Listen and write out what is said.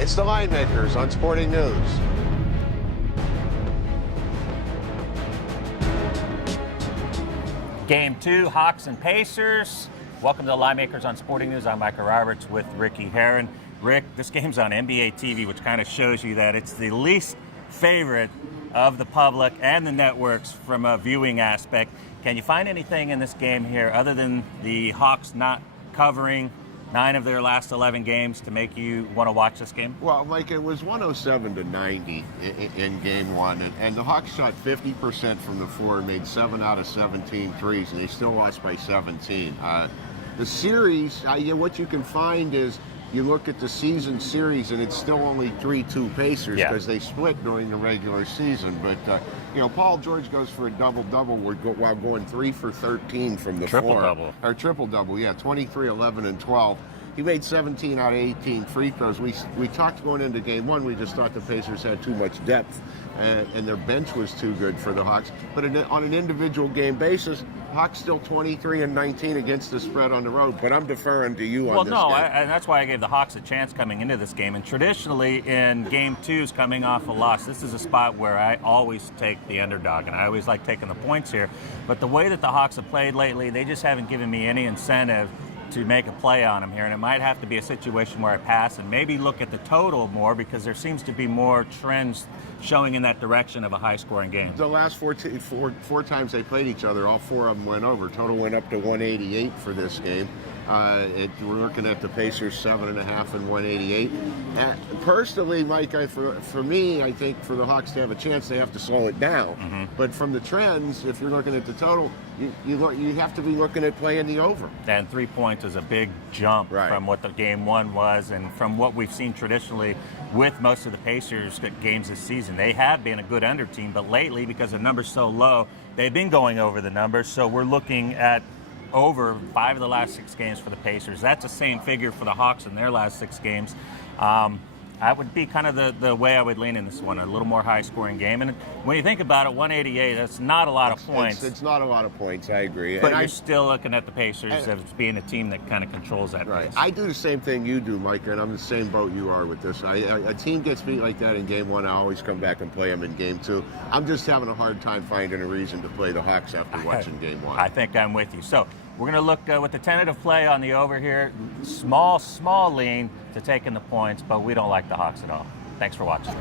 It's the Linemakers on Sporting News. Game 2, Hawks and Pacers. Welcome to the Linemakers on Sporting News. I'm Micah Roberts with Ricky Herron. Rick, this game's on NBA TV, which kind of shows you that it's the least favorite of the public and the networks from a viewing aspect. Can you find anything in this game here other than the Hawks not covering 9 of their last 11 games to make you want to watch this game? Well, Mike, it was 107-90 in game 1, and the Hawks shot 50% from the floor, made 7 out of 17 threes, and they still lost by 17. The series, what you can find is you look at the season series, and it's still only 3-2 Pacers because they split during the regular season. But Paul George goes for a double-double while going 3 for 13 from the floor. Triple-double. Or triple-double, 23, 11, and 12. He made 17 out of 18 free throws. We talked going into game 1, we just thought the Pacers had too much depth and their bench was too good for the Hawks. But on an individual game basis, Hawks still 23 and 19 against the spread on the road. But I'm deferring to you on this game. And that's why I gave the Hawks a chance coming into this game. And traditionally in game 2s coming off a loss, this is a spot where I always take the underdog, and I always like taking the points here. But the way that the Hawks have played lately, they just haven't given me any incentive to make a play on them here, and it might have to be a situation where I pass and maybe look at the total more, because there seems to be more trends showing in that direction of a high-scoring game. The last four times they played each other, all 4 of them went over. Total went up to 188 for this game. We're looking at the Pacers 7.5 and 188. Personally, Mike, for me, I think for the Hawks to have a chance, they have to slow it down. Mm-hmm. But from the trends, if you're looking at the total, you have to be looking at playing the over. And 3 points is a big jump from what the game 1 was, and from what we've seen traditionally with most of the Pacers games this season. They have been a good under team, but lately, because the number's so low, they've been going over the numbers. So we're looking at over 5 of the last 6 games for the Pacers. That's the same figure for the Hawks in their last 6 games. That would be kind of the way I would lean in this one, a little more high-scoring game. And when you think about it, 188, that's not a lot of points. It's not a lot of points, I agree. But you're still looking at the Pacers as being a team that kind of controls that pace. I do the same thing you do, Micah, and I'm in the same boat you are with this. A team gets beat like that in game 1, I always come back and play them in game 2. I'm just having a hard time finding a reason to play the Hawks after watching game 1. I think I'm with you. So we're going to look with the tentative play on the over here. Small lean to taking the points, but we don't like the Hawks at all. Thanks for watching.